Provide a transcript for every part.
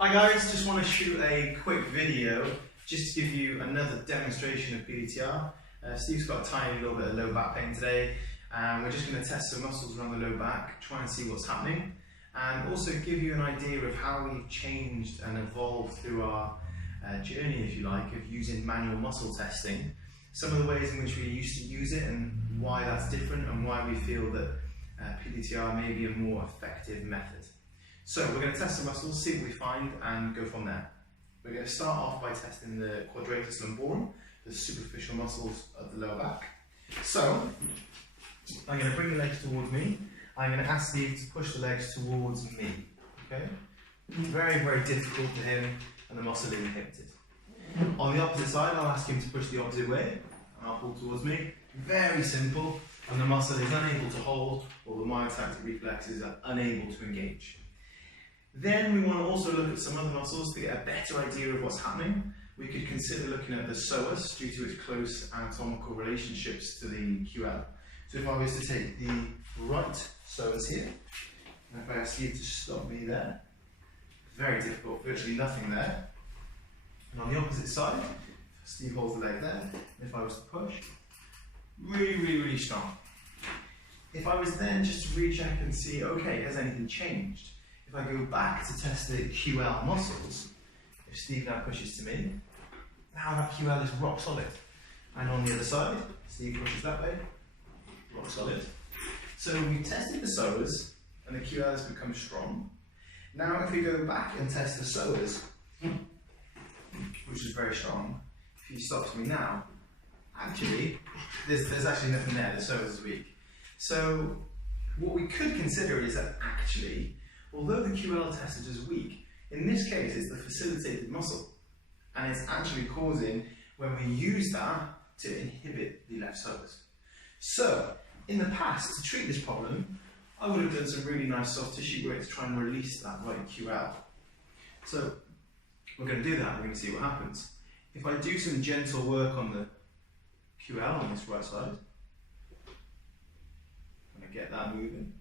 Hi guys, just want to shoot a quick video just to give you another demonstration of P-DTR. Steve's got a tiny little bit of low back pain today, and we're just going to test some muscles around the low back, try and see what's happening, and also give you an idea of how we've changed and evolved through our journey, if you like, of using manual muscle testing. Some of the ways in which we used to use it and why that's different, and why we feel that P-DTR may be a more effective method. So we're going to test the muscles, see what we find, and go from there. We're going to start off by testing the quadratus lumborum, the superficial muscles of the lower back. So I'm going to bring the legs towards me. I'm going to ask Steve to push the legs towards me. Okay? Very, very difficult for him, and the muscle is inhibited. On the opposite side, I'll ask him to push the opposite way, and I'll pull towards me. Very simple, and the muscle is unable to hold, or the myotactic reflexes are unable to engage. Then we want to also look at some other muscles to get a better idea of what's happening. We could consider looking at the psoas due to its close anatomical relationships to the QL. So if I was to take the right psoas here, and if I ask you to stop me there, very difficult, virtually nothing there. And on the opposite side, Steve holds the leg there, and if I was to push, really, really, really strong. If I was then just to recheck and see, okay, has anything changed? If I go back to test the QL muscles, if Steve now pushes to me, now that QL is rock solid. And on the other side, Steve pushes that way, rock solid. So we tested the psoas, and the QL has become strong. Now if we go back and test the psoas, which is very strong, if he stops me now, actually, there's actually nothing there, the psoas is weak. So what we could consider is that actually, although the QL tested as weak, in this case it's the facilitated muscle, and it's actually causing, when we use that, to inhibit the left psoas. So, in the past, to treat this problem, I would have done some really nice soft tissue work to try and release that right QL. So, we're going to do that, we're going to see what happens. If I do some gentle work on the QL on this right side, I'm going to get that moving,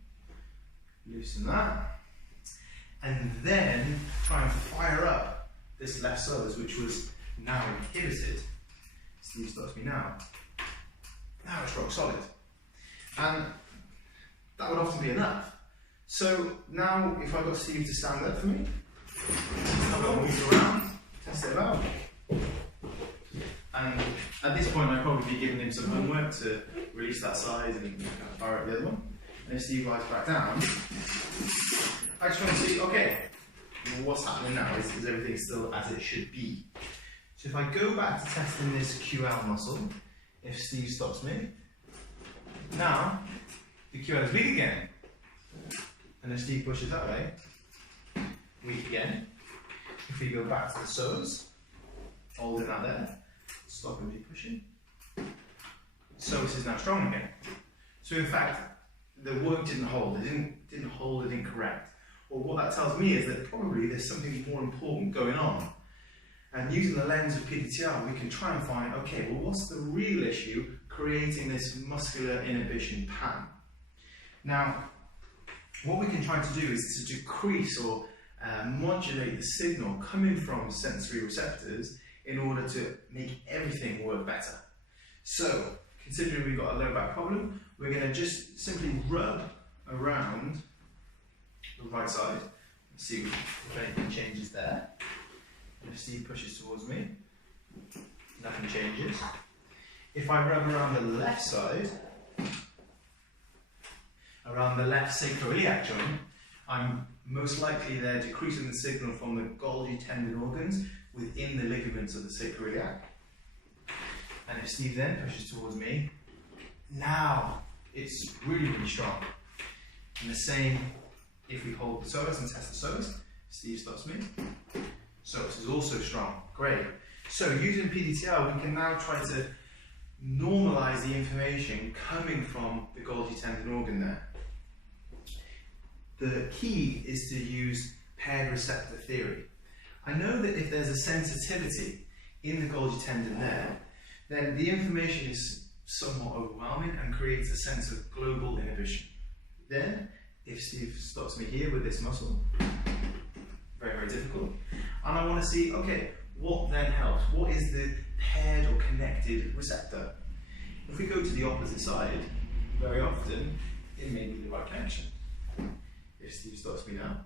loosen that, and then try and fire up this left psoas, which was now inhibited. Steve stops me now. Now it's rock solid. And that would often be enough. So now if I got Steve to stand up for me, I've got to move around, test it out. And at this point I'd probably be giving him some homework to release that side and fire up the other one. And if Steve lies back down, I just want to see, okay, what's happening now? Is everything still as it should be? So if I go back to testing this QL muscle, if Steve stops me, now the QL is weak again. And if Steve pushes that way, weak again. If we go back to the psoas, holding that there, stopping me pushing, psoas is now strong again. So in fact, the work didn't hold, it didn't hold it incorrect. Or what that tells me is that probably there's something more important going on. And using the lens of P-DTR, we can try and find, okay, well, what's the real issue creating this muscular inhibition pattern? Now, what we can try to do is to decrease or modulate the signal coming from sensory receptors in order to make everything work better. So, considering we've got a low back problem, we're going to just simply rub around the right side and see if anything changes there. And if Steve pushes towards me, nothing changes. If I rub around the left side, around the left sacroiliac joint, I'm most likely there decreasing the signal from the Golgi tendon organs within the ligaments of the sacroiliac. And if Steve then pushes towards me, now it's really, really strong. And the same if we hold the psoas and test the psoas. Steve stops me. Psoas is also strong. Great. So using P-DTR, we can now try to normalize the information coming from the Golgi tendon organ there. The key is to use paired receptor theory. I know that if there's a sensitivity in the Golgi tendon there, then the information is somewhat overwhelming and creates a sense of global inhibition. Then, if Steve stops me here with this muscle, very, very difficult. And I want to see, okay, what then helps? What is the paired or connected receptor? If we go to the opposite side, very often, it may be the right connection. If Steve stops me now,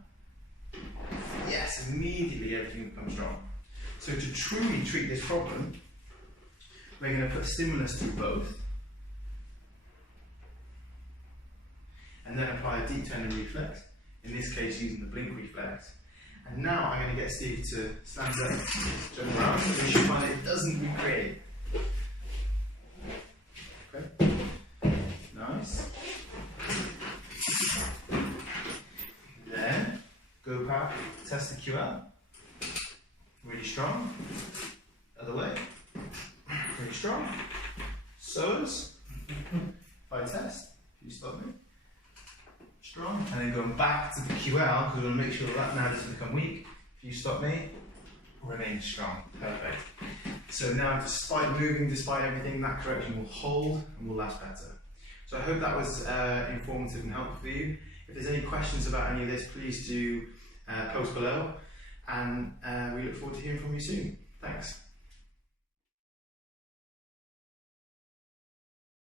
yes, immediately everything becomes strong. So to truly treat this problem, we're going to put stimulus through both, and then apply a deep turning reflex, in this case using the blink reflex. And now I'm going to get Steve to stand up, jump around, so we should find it doesn't recreate. Okay, nice. Then go back, test the QL. Really strong. Other way. Really strong. Psoas. If I test, if you stop me. Strong. And then going back to the QL, because we want to make sure that now doesn't become weak. If you stop me, remain strong. Perfect. So now, despite moving, despite everything, that correction will hold and will last better. So I hope that was informative and helpful for you. If there's any questions about any of this, please do post below. And we look forward to hearing from you soon. Thanks.